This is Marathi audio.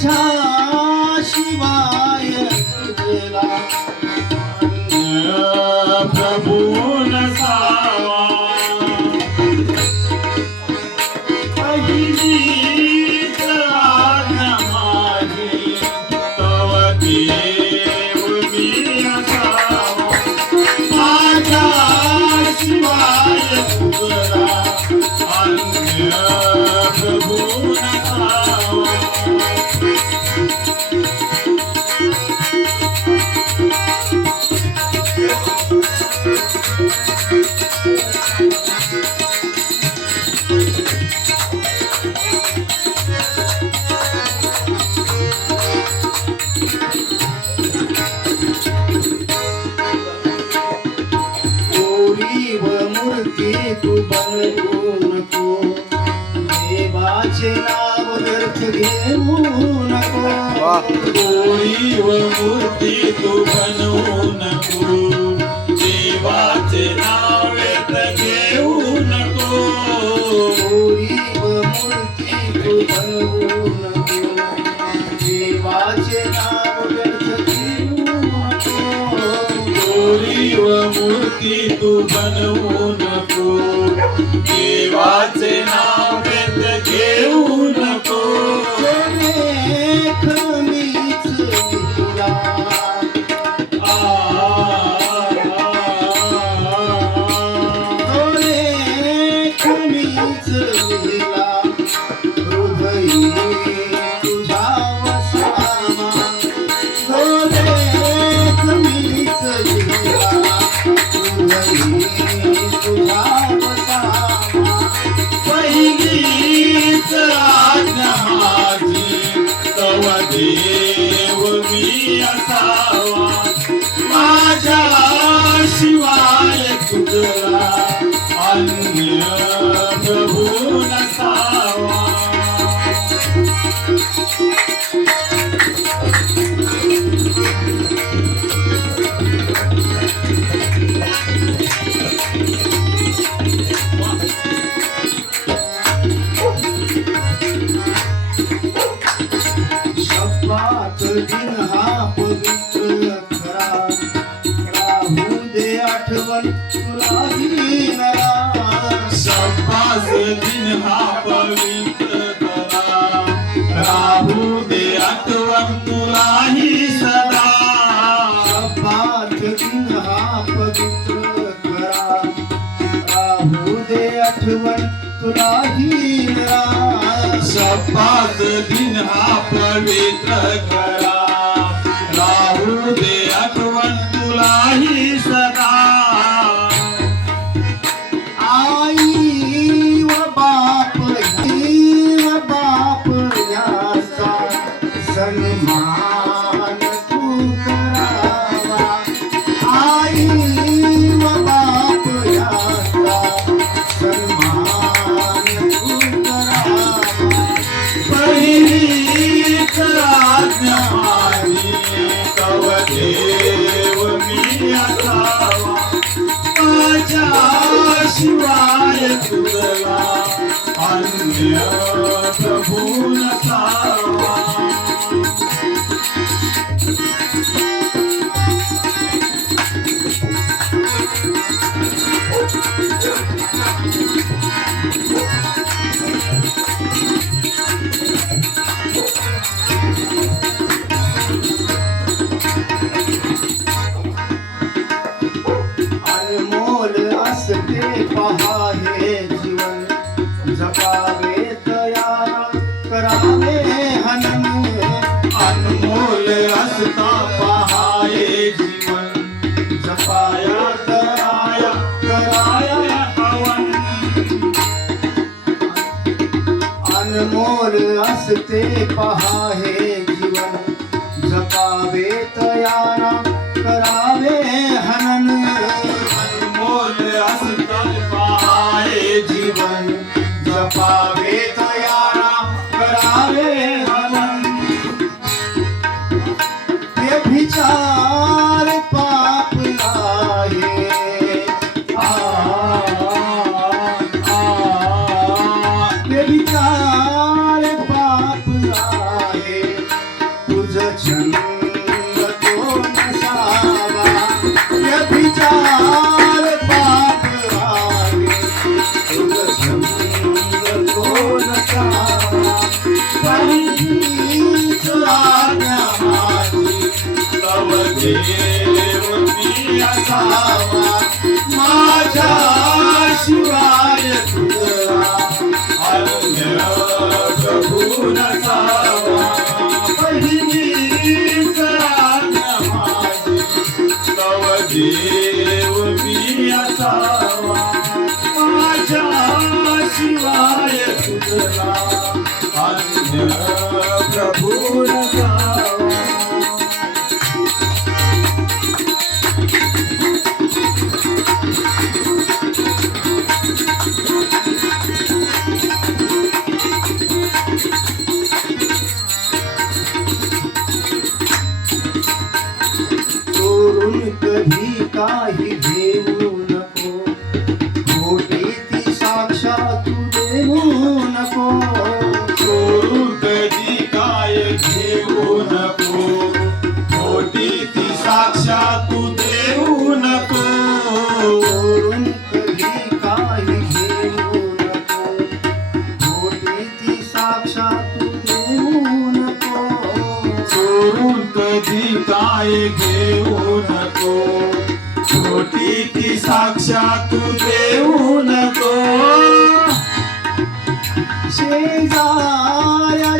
time. घेऊ नको वा कोळी व मूर्ती तू बनवू नको देवाचे नाव घेऊ नको कोळी व मूर्ती तू बनवू नको देवाचे नाव व्यर्थ घेऊ नको कोळी व मूर्ती तू बनवू नको देवाचे नाव आठवण तुलाही नरा शब्बास दिन हा पवित्र करा राहू दे आठवण तुलाही सदा शब्दात दिन हा पवित्र खरा राहू दे आठवण तुलाही नरा शब्दास दिन हा पवित्र करा. राहू दे शिवाय तुझला अन्य प्रभू नसावा अनमोल असते पहा हे जीवन जपावे तयारा Hare Krishna, काय घेऊ नको छोटी ती साक्षा तू. देऊ नको शेजाऱ्या